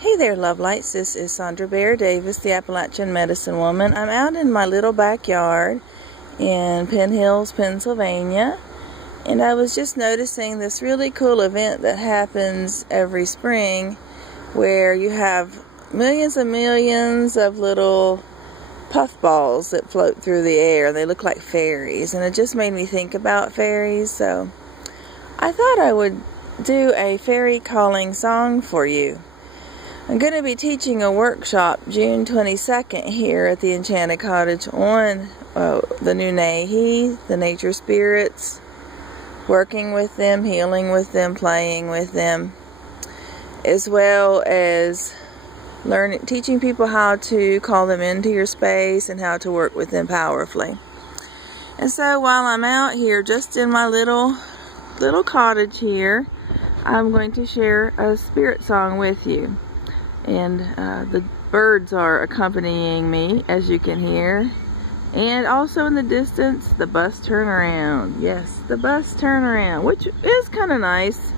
Hey there, love lights. This is Sandra Bear Davis, the Appalachian Medicine Woman. I'm out in my little backyard in Penn Hills, Pennsylvania, and I was just noticing this really cool event that happens every spring where you have millions and millions of little puffballs that float through the air. They look like fairies, and it just made me think about fairies, so I thought I would do a fairy calling song for you. I'm going to be teaching a workshop June 22nd here at the Enchanted Cottage on the Nunnehi, the nature spirits, working with them, healing with them, playing with them, as well as teaching people how to call them into your space and how to work with them powerfully. And so while I'm out here just in my little cottage here, I'm going to share a spirit song with you. And the birds are accompanying me, as you can hear. And also in the distance, the bus turnaround. Yes, the bus turnaround, which is kind of nice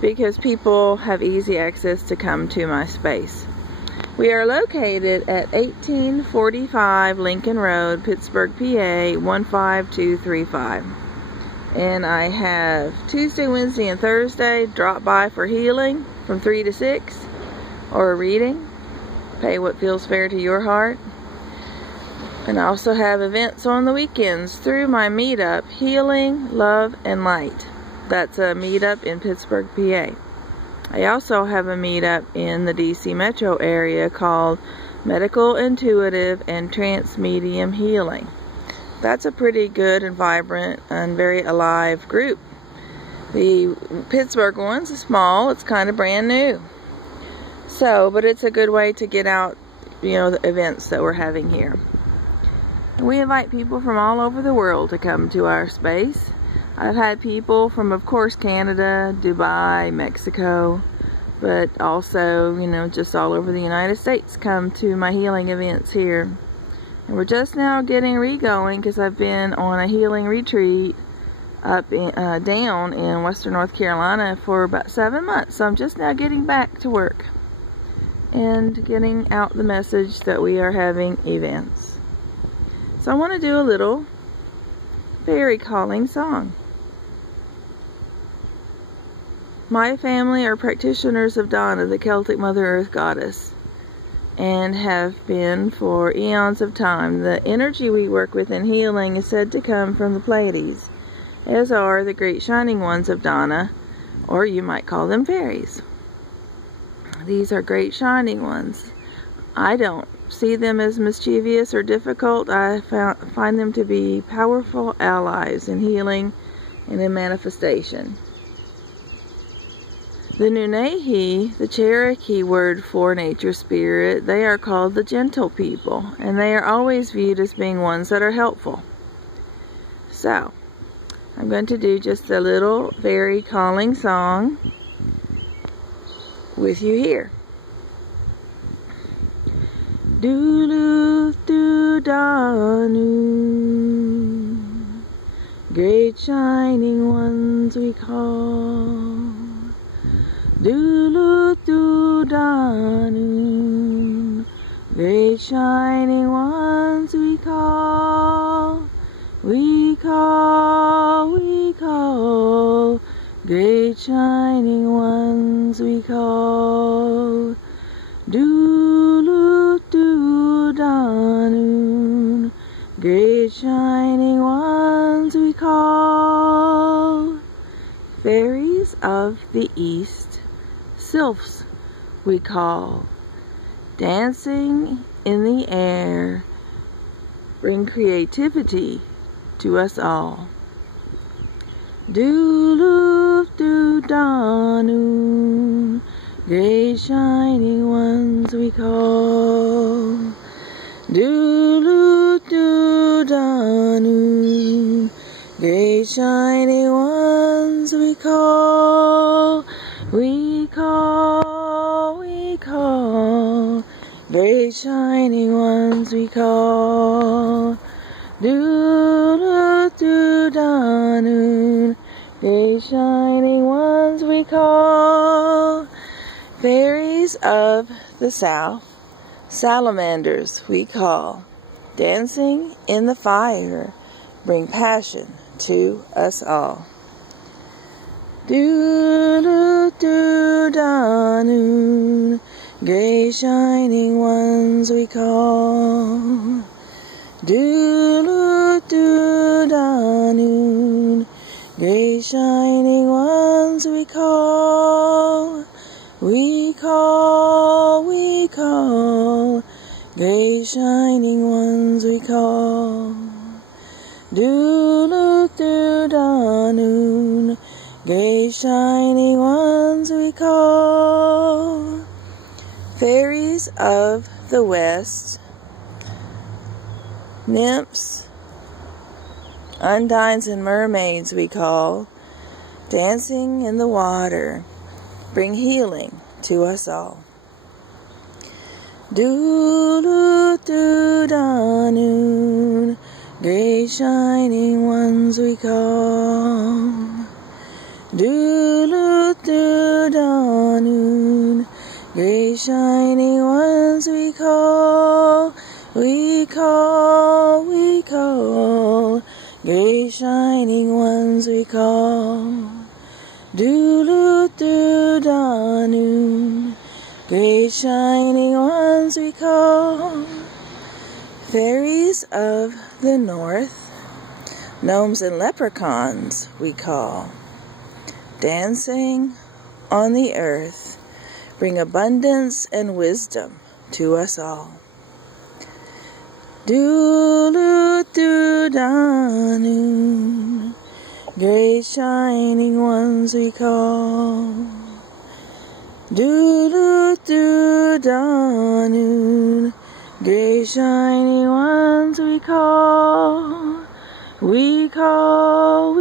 because people have easy access to come to my space. We are located at 1845 Lincoln Road, Pittsburgh, PA, 15235. And I have Tuesday, Wednesday, and Thursday drop by for healing from 3 to 6. Or a reading, pay what feels fair to your heart. And I also have events on the weekends through my meetup, Healing, Love, and Light. That's a meetup in Pittsburgh, PA. I also have a meetup in the DC metro area called Medical, Intuitive, and Trance Medium Healing. That's a pretty good and vibrant and very alive group. The Pittsburgh one's small, it's kind of brand new. So, but it's a good way to get out, the events that we're having here. And we invite people from all over the world to come to our space. I've had people from, of course, Canada, Dubai, Mexico, but also, just all over the United States come to my healing events here. And we're just now getting re-going because I've been on a healing retreat down in Western North Carolina for about 7 months. So I'm just now getting back to work and getting out the message that we are having events. So I want to do a little fairy calling song. My family are practitioners of Donna, the Celtic Mother Earth Goddess, and have been for eons of time. The energy we work with in healing is said to come from the Pleiades, as are the great shining ones of Donna, or you might call them fairies. These are great shining ones. I don't see them as mischievous or difficult. I find them to be powerful allies in healing and in manifestation. The Nunnehi, the Cherokee word for nature spirit, they are called the gentle people, and they are always viewed as being ones that are helpful. So, I'm going to do just a little fairy calling song with you here. Do-do-do-da-noo, great shining ones we call. Do-do-do-da-noo, great shining ones we call. We call, great shining ones we call. Do-do-do-da-noo, great shining ones we call. Fairies of the East, sylphs we call. Dancing in the air, bring creativity to us all. Do-do-do-da-noo, great shining ones we call. Do-do-do-da-noo, great shining ones we call. We call, great shining ones we call. Do-do-do-da-noo, great shining ones we call. Fairies of the South, salamanders we call, dancing in the fire, bring passion to us all. Do-do-do-da-noon, gray shining ones we call. Do-do-do-da-noon, gray shining ones we call. We call, gray shining ones we call. Do-do-do-da-noon, gray shining ones we call. Fairies of the West, nymphs, undines and mermaids we call, dancing in the water, bring healing to us all. Do-do-do-da-noon, gray shining ones we call. Do-do-do-da-noon, gray shining ones we call. We call, gray shining ones we call. Do-do-do-da-noon, gray shining ones we call. Fairies of the North, gnomes and leprechauns we call, dancing on the earth, bring abundance and wisdom to us all. Do-do-do-da-noon, gray shining ones we call. Do-do-do-da-noon, gray shining ones we call. We call,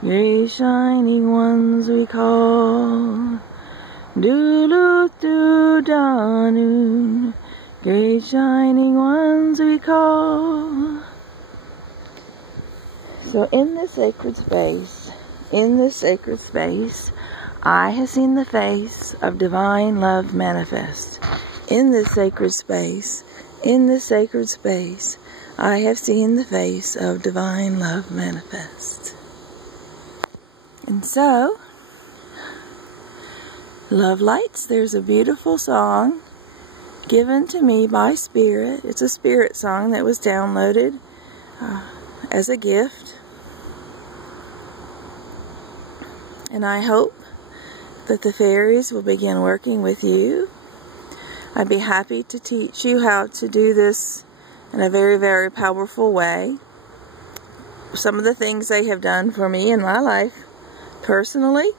gray shining ones we call. Do-do-do-da-noon, gray shining ones we call. So in this sacred space, I have seen the face of divine love manifest. In this sacred space, I have seen the face of divine love manifest. And so, Love Lights, there's a beautiful song given to me by Spirit. It's a Spirit song that was downloaded as a gift. And I hope that the fairies will begin working with you. I'd be happy to teach you how to do this in a very, very powerful way. Some of the things they have done for me in my life personally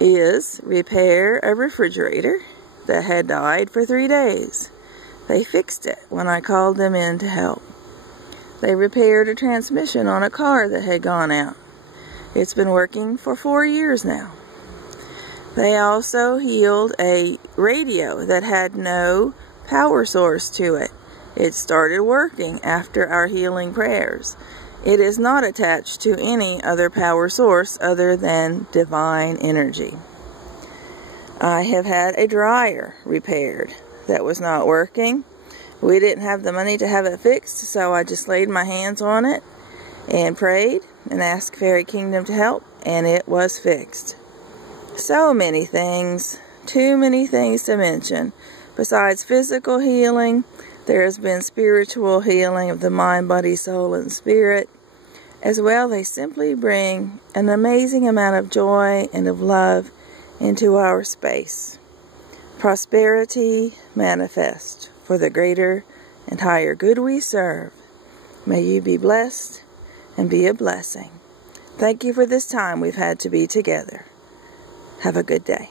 is repair a refrigerator that had died for 3 days. They fixed it when I called them in to help. They repaired a transmission on a car that had gone out. It's been working for 4 years now. They also healed a radio that had no power source to it. It started working after our healing prayers. It is not attached to any other power source other than divine energy. I have had a dryer repaired that was not working. We didn't have the money to have it fixed, so I just laid my hands on it and prayed and asked Fairy Kingdom to help, and it was fixed. So many things, too many things to mention. Besides physical healing, there has been spiritual healing of the mind, body, soul, and spirit. As well, they simply bring an amazing amount of joy and of love into our space. Prosperity manifest for the greater and higher good we serve. May you be blessed and be a blessing. Thank you for this time we've had to be together. Have a good day.